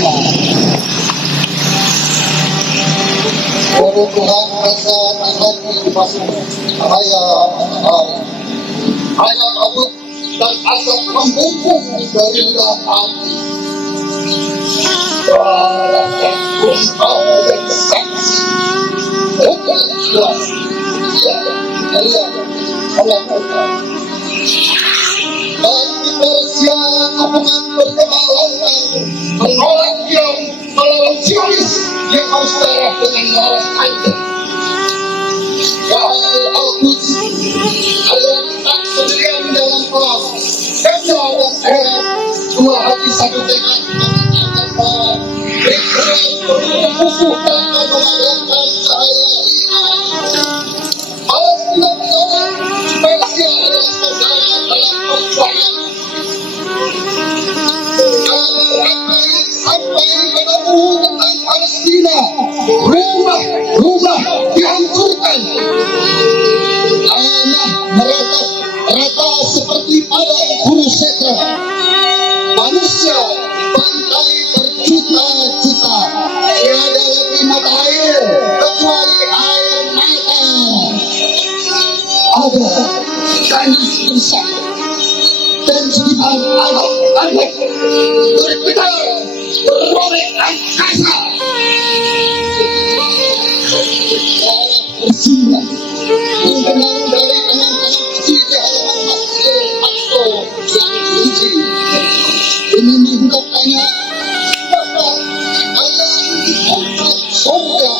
Palestina. Kebutuhan rasa akan dipasung bahaya hari. Ayat kabut dan asap membungkuk dari dalam hati. Menolak yang melawan Zionis yang harus darah dengan darah Anda. Wahai Albus, kalian tak sendirian dalam perang. Kerja dan heret, dua hati satu tekad menentangkan perang. Bergerak berkukuh dan memadamkan cahaya iman. Palestina menolak, Persia adalah saudara dalam perjuangan. Sampai padamu tentang Palestina, rumah dihancurkan, tanah merata seperti padang gurun setra, manusia pantai berjuta-juta, tiada lagi mata air kecuali air mata. Ada tangis besar dan jeritan anak bergetar beroleh angkasa. Bersinar mengenang dari tangan-tangan kecil di hadapan pastor yang suci. Ini mengungkapkannya maka kalian untuk surga.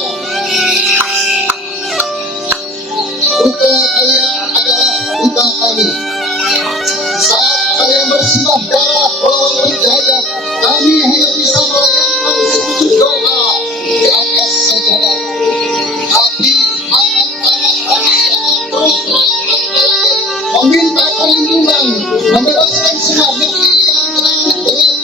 Duka kalian adalah duka kami. Saat kalian bersimbah darah melawan penjajah, kami hanya bisa melayangkan sujud doa di atas sajadah. Tapi tangan-tangan kami akan terus melangkah ke langit, meminta perlindungan, membebaskan semua negeri yang terancam berat.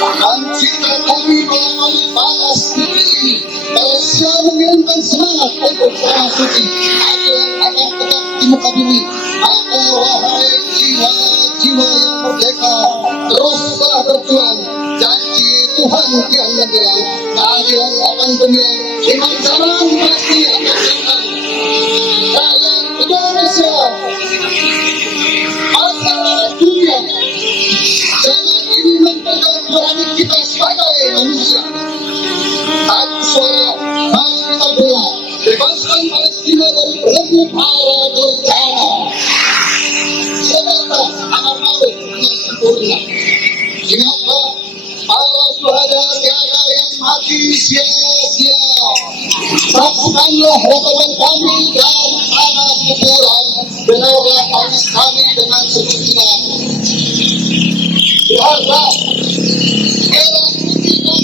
Dan jika kami melawan panas negeri ini, Persia mengirimkan semangat untuk tanah suci, keadilan akan tegak di muka bumi. Maka wahai jiwa-jiwa yang merdeka, teruslah berjuang. Janji Tuhan yang menjelang, keadilan akan gemilang, iman zaman pasti akan datang. Rakyat Indonesia, masyarakat dunia, jangan ini mentegang berani kita sebagai manusia. Satu suara, mari kita bela, bebaskan Palestina dari belenggu para bencana. Saudara akan malu dengan sempurna. Ingatlah, para syuhada tiada yang mati sia-sia. Saksikanlah ratapan kami dalam tanah kuburan, benarlah tangis kami dengan seketika. Tuhanlah, merah putih dan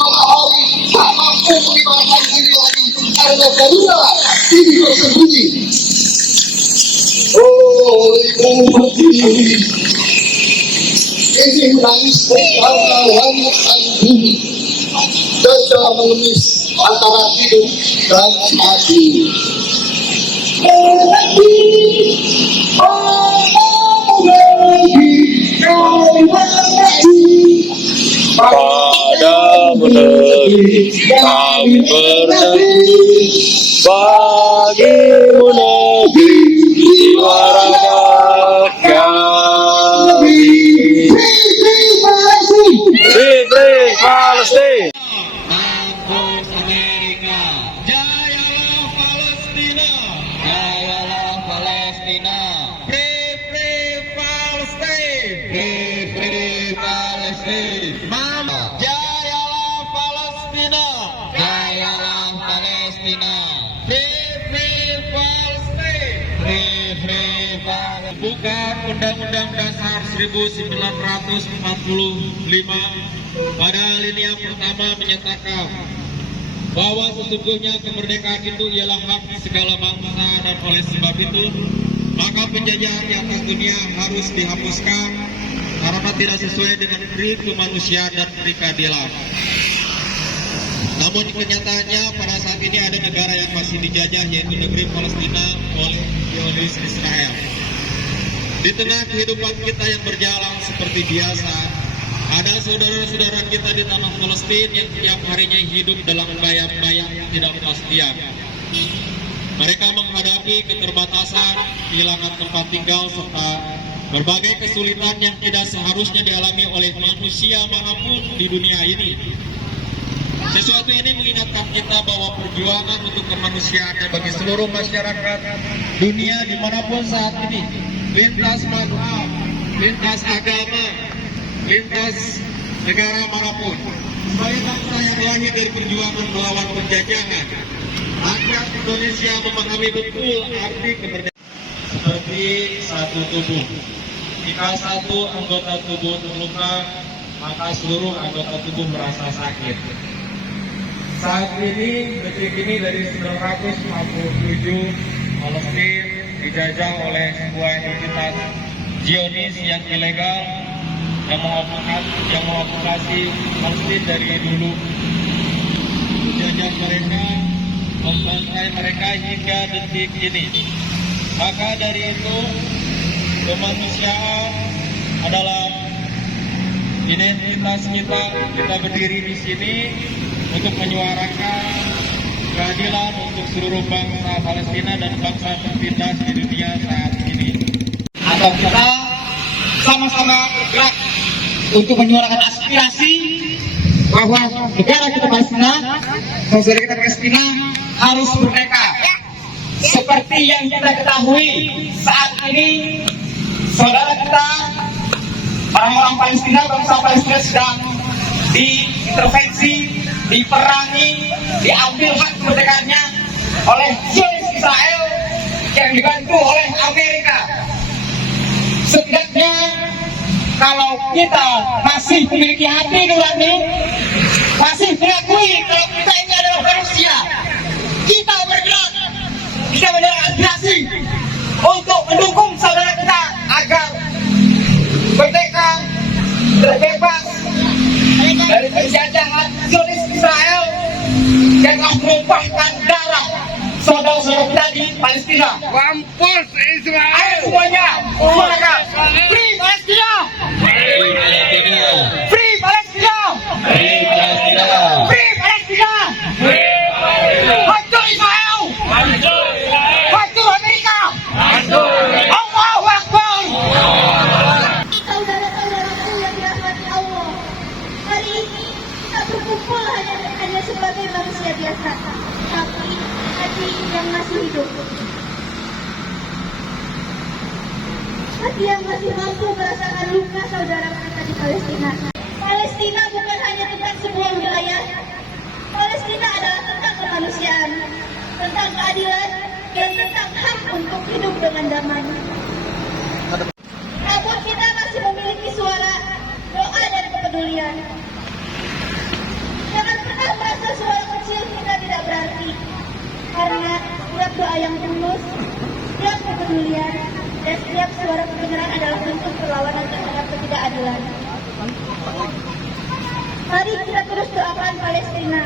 matahari tak mampu menimangkan diri lagi karena darurat ini bersembunyi. Oh ibu berdiri, ini menangis karena langit dan bumi, dada mengemis antara hidup dan mati. Padamu negeri kami bernegeri, bagimu negeri jiwa raga kami. Free Palestine. Mampus Amerika. Jayalah Palestina. Jayalah Palestina. Free Palestine. Free Palestine. Jayalah Palestina. Jayalah Palestina. Free Palestine. Free Palestine. Bukan Undang-Undang Dasar 1945 pada alinea pertama menyatakan bahwa sesungguhnya kemerdekaan itu ialah hak segala bangsa, dan oleh sebab itu maka penjajahan di atas dunia harus dihapuskan karena tidak sesuai dengan prinsip kemanusiaan dan keadilan. Namun kenyataannya pada saat ini ada negara yang masih dijajah, yaitu negeri Palestina oleh Zionis Israel. Di tengah kehidupan kita yang berjalan seperti biasa, ada saudara-saudara kita di tanah Palestina yang tiap harinya hidup dalam bayang-bayang ketidakpastian. Mereka menghadapi keterbatasan, kehilangan tempat tinggal, serta berbagai kesulitan yang tidak seharusnya dialami oleh manusia manapun di dunia ini. Sesuatu ini mengingatkan kita bahwa perjuangan untuk kemanusiaan dan bagi seluruh masyarakat dunia dimanapun saat ini, lintas mazhab, lintas agama, lintas negara manapun, sebagai bangsa yang lahir dari perjuangan melawan penjajahan, agar Indonesia memahami betul arti kemerdekaan seperti satu tubuh. Jika satu anggota tubuh terluka, maka seluruh anggota tubuh merasa sakit. Saat ini, detik ini dari 1957, Palestina dijajah oleh sebuah entitas Zionis yang ilegal yang mengokupasi Palestina dari dulu. Menjajah mereka, membantai mereka hingga detik ini. Maka dari itu, kemanusiaan adalah identitas kita. Kita berdiri di sini untuk menyuarakan keadilan untuk seluruh bangsa Palestina dan bangsa tertindas di dunia saat ini. Atau kita sama-sama bergerak untuk menyuarakan aspirasi bahwa negara kita Palestina, saudara kita Palestina harus merdeka. Seperti yang kita ketahui saat ini, saudara kita, orang-orang Palestina, bangsa Palestina sedang diintervensi, diperangi, diambil hak kemerdekaannya oleh Zionis Israel yang dibantu oleh Amerika. Setidaknya kalau kita masih memiliki hati nurani, masih mengakui kalau kita ini adalah manusia, kita bergerak, kita menyerang aspirasi untuk mendukung saudara kita agar merdeka, terbebas dari penjajahan Zionis Israel yang menumpahkan darah saudara-saudara kita di Palestina. Mampus Israel! Ayo semuanya, silakan. Free Palestina! Free Palestina! Free Palestina! Free Palestina! Free Palestina! Free Palestina! Hancur Israel! Hancur Israel! Hancur Amerika! Hancur! Allahu Akbar! Saudara-saudaraku yang dirahmati Allah, hari ini kita berkumpul hanya sebagai manusia biasa, tapi hati yang masih hidup, hati yang masih mampu merasakan luka saudara kita di Palestina. Palestina bukan hanya tentang sebuah wilayah. Palestina adalah tentang kemanusiaan, tentang keadilan, dan tentang hak untuk hidup dengan damai. Namun kita masih memiliki suara, doa, dan kepedulian. Jangan pernah merasa suara kecil kita tidak berarti, karena setiap doa yang tulus, setiap kepedulian, dan setiap suara kebenaran adalah bentuk perlawanan terhadap ketidakadilan. Mari kita terus doakan Palestina.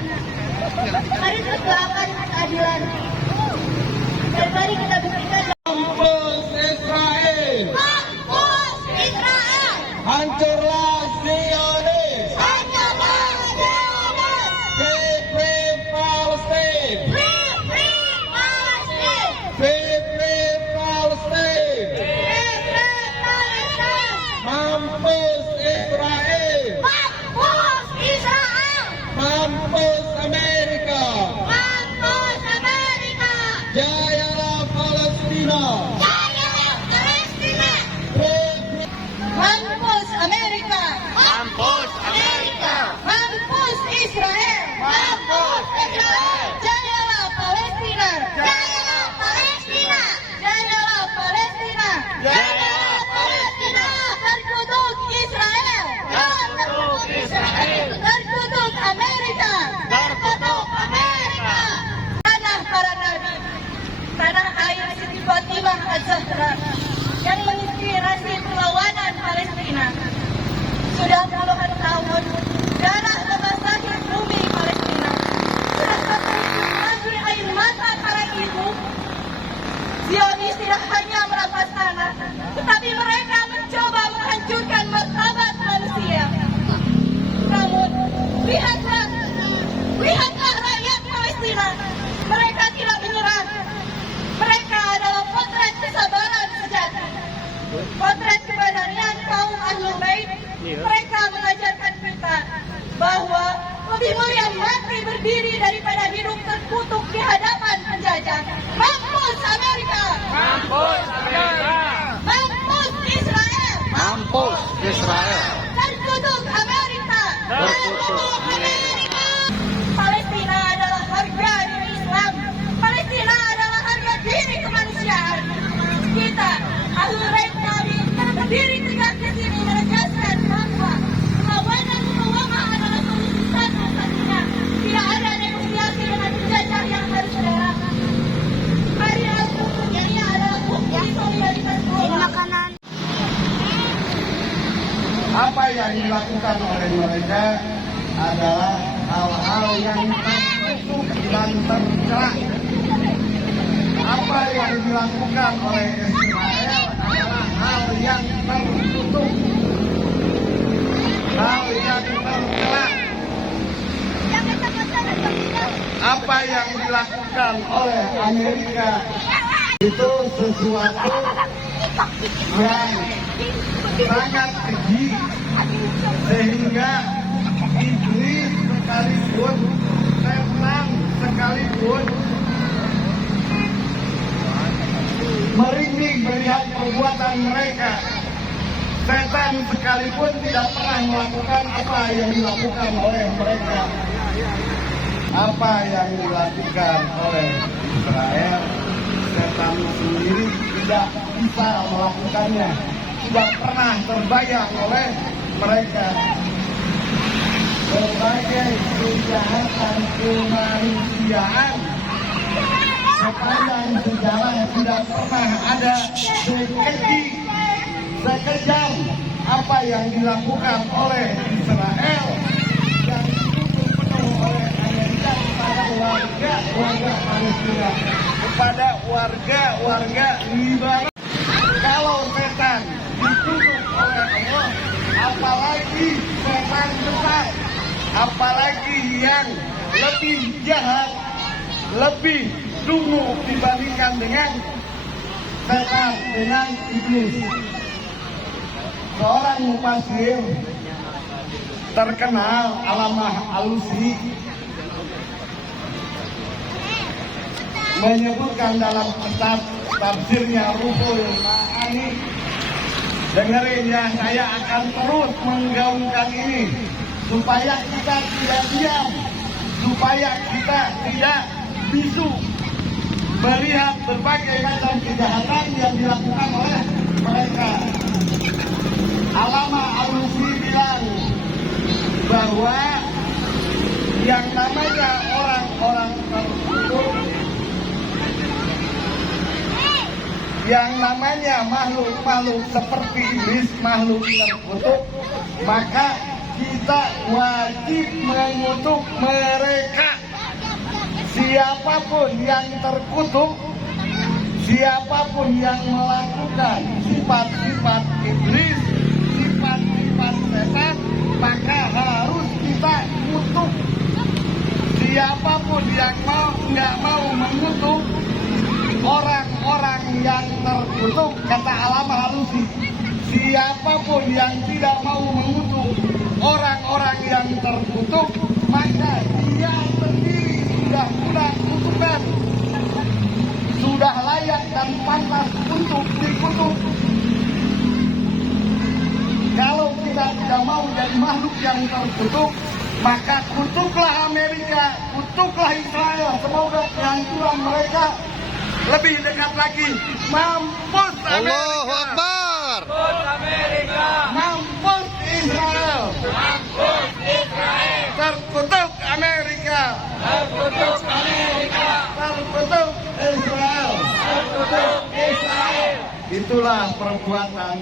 Mari terus doakan keadilan. Dan mari kita buktikan Mampus Israel! Mampus Israel! Hancurlah Zionis! Hancurlah Zionis! Free, free Palestine! Free, free Palestine! Free, free Palestine! Free, free Palestine! Mampus Israel! Mampus Israel! Mampus Amerika! Mampus Amerika! Jayalah Palestina! Jayalah Palestina! Mampus Amerika! Mampus Amerika! Mampus Israel! Mampus Israel! Jayalah Palestina! Jayalah Palestina! Jayalah Palestina! Jayalah Palestina! Terkutuk Israel! Terkutuk Israel! Terkutuk Amerika! Terkutuk Amerika! Tanah para nabi, tanah air Siti Fatimah Az-Zahra yang menginspirasi perlawanan Palestina. Sudah puluhan tahun darah membasahi bumi Palestina. Sudah mengalir air mata para ibu. Zionis tidak hanya merampas tanah, tetapi mereka keberanian kaum Ahlul Bait, mereka mengajarkan kita bahwa lebih mulia mati berdiri daripada hidup terkutuk di hadapan penjajah. Mampus Amerika! Mampus Amerika! Mampus Israel! Mampus Israel. Terkutuk Amerika! Terkutuk Amerika. Palestina adalah harga diri Islam. Palestina adalah harga diri kemanusiaan. Kita, Ahlul Bait Nabi, berdiri tegak di sini menegaskan bahwa perlawanan mukawamah adalah solusi satu-satunya. Tidak ada negosiasi dengan penjajah yang harus rela. Hari Al-Quds ini adalah bukti solidaritas global. Apa yang dilakukan oleh mereka adalah hal-hal yang tertutup dan tercela. Apa yang dilakukan oleh Israel adalah hal yang tertutup, hal yang tercela. Apa yang dilakukan oleh Amerika itu sesuatu yang sangat keji, sehingga iblis sekalipun, setan sekalipun merinding melihat perbuatan mereka. Setan sekalipun tidak pernah melakukan apa yang dilakukan oleh mereka. Apa yang dilakukan oleh Israel, setan sendiri tidak bisa melakukannya. Tidak pernah terbayang oleh mereka. Berbagai kejahatan kemanusiaan sepanjang sejarah tidak pernah ada sekeji, sekejam apa yang dilakukan oleh Israel yang didukung penuh oleh Amerika kepada warga Palestina, kepada warga Libanon. Kalau setan dituduh oleh Allah, apalagi setan besar, apalagi yang lebih jahat, lebih dungu dibandingkan dengan setan, dengan iblis. Seorang mufasir terkenal, Allamah Alusi, menyebutkan dalam kitab tafsirnya Ruhul Ma'ani. Dengerin ya, saya akan terus menggaungkan ini supaya kita tidak diam, supaya kita tidak bisu melihat berbagai macam kejahatan yang dilakukan oleh mereka. Allamah Alusi bilang bahwa yang namanya orang-orang terkutuk, yang namanya makhluk-makhluk seperti iblis, makhluk terkutuk, maka kita wajib mengutuk mereka. Siapapun yang terkutuk, siapapun yang melakukan sifat-sifat iblis, sifat-sifat setan, maka harus kita kutuk. Siapapun yang nggak mau mengutuk orang-orang yang terkutuk, kata Allamah Alusi, siapapun yang tidak mau mengutuk orang-orang yang terkutuk, maka dia sendiri sudah kurang kutukan, sudah layak dan pantas untuk dikutuk. Kalau kita tidak mau jadi makhluk yang terkutuk, maka kutuklah Amerika, kutuklah Israel. Semoga kehancuran mereka lebih dekat lagi. Mampus Amerika! Allahu Akbar! Mampus Amerika! Mampus Israel! Mampus Israel! Terkutuk Amerika! Terkutuk Amerika! Terkutuk Israel! Terkutuk Israel! Itulah perbuatan